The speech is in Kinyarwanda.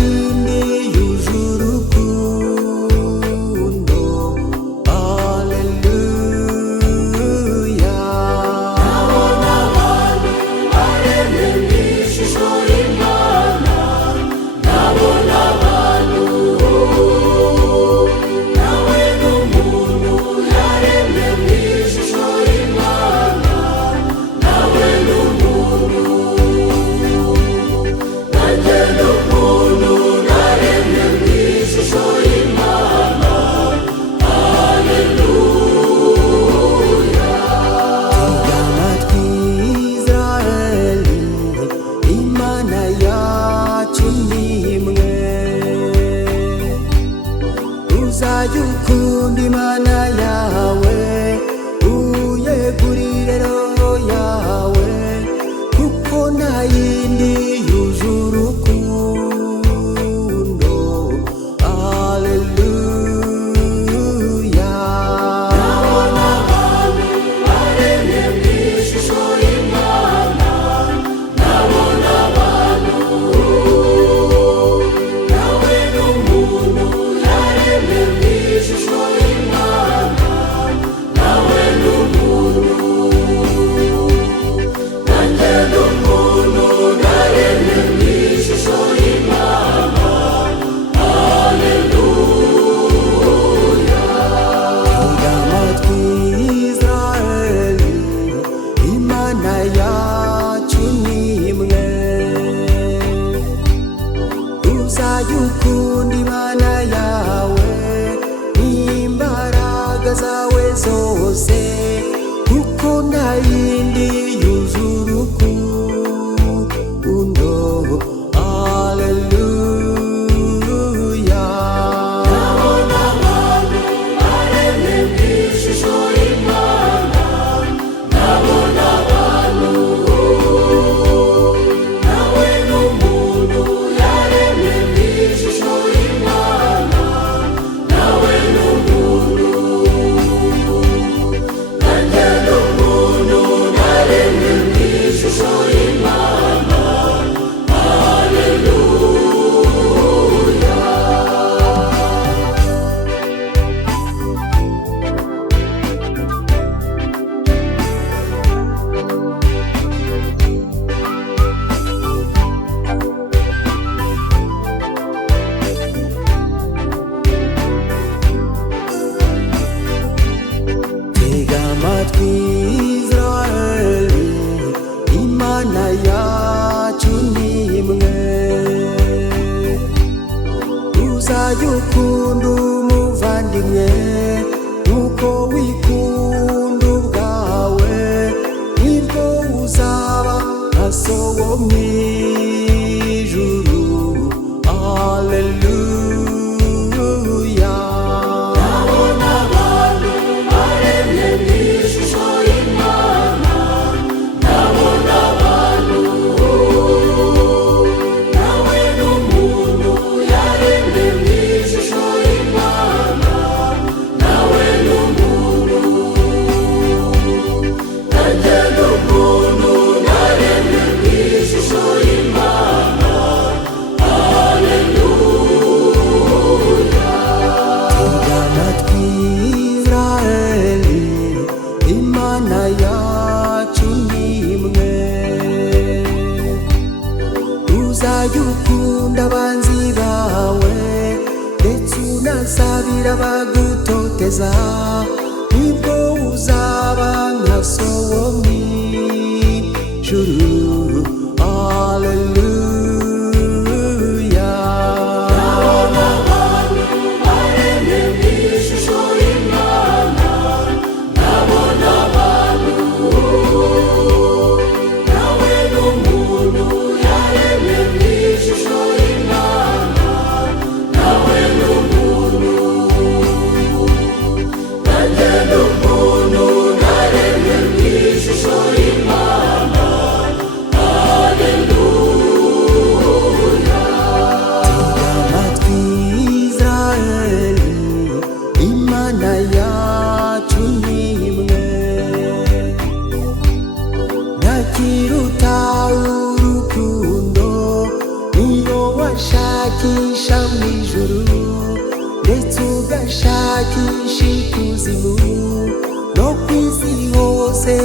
yindi yuje urukundo. Haleluya. Ndabona abantu baremwe mu ishusho y'Imana, ndabona abantu nawe n'umuntu yaremwe mu ishusho y'Imana, nawe n'umuntu nanjye n'umuntu naremwe mu ishusho y'Imana. Haleluya. Tega amatwi Israeli, Imana yacu ni imwe. Uzajya ukunda Imana yawe, uyegurire roho yawe, kuko nta yindi yuje urukundo. Haleluya. Ndabona abantu baremwe mu ishusho y'Imana, ndabona abantu nawe n'umuntu yaremwe mu ishusho y'Imana, nawe n'umuntu nanjye n'umuntu naremwe mu ishusho y'Imana. Haleluya. Tega amatwi Israeli, Imana yacu ni imwe. Uzajya ukunda Imana yawe n'imbaraga zawe zose, kuko nta yindi yuje urukundo. Haleluya. Ndabona abantu baremwe mu ishusho y'Imana, ndabona abantu nawe n'umuntu yaremwe mu ishusho y'Imana, nawe n'umuntu nanjye n'umuntu naremwe mu ishusho y'Imana. Haleluya. Tega amatwi Israeli, Imana yacu ni imwe. Uzajya ukunda umuvandimwe nk'uko wikunda ubwawe, nibwo uzaba nka so wo mu ijuru. Haleluya. Ndabona abantu baremwe mu ishusho y'Imana, ndabona abantu nawe n'umuntu yaremwe mu ishusho y'Imana, nawe n'umuntu nanjye n'umuntu naremwe mu ishusho y'Imana. Haleluya. Tega amatwi Israeli, Imana yacu ni imwe. Uzajya ukunda abanzi bawe, ndetse unasabira abagutoteza, nibwo uzaba nka so wo mu ijuru. Haleluya. Ndabona abantu baremwe mu ishusho y'Imana, ndabona abantu nawe n'umuntu yaremwe mu ishusho y'Imana, nawe n'umuntu nanjye n'umuntu naremwe mu ishusho y'Imana. kiruta urukundo niyo washaka ugashakisha mu ijuru ndetse ugashakisha ikuzimu no ku isi hose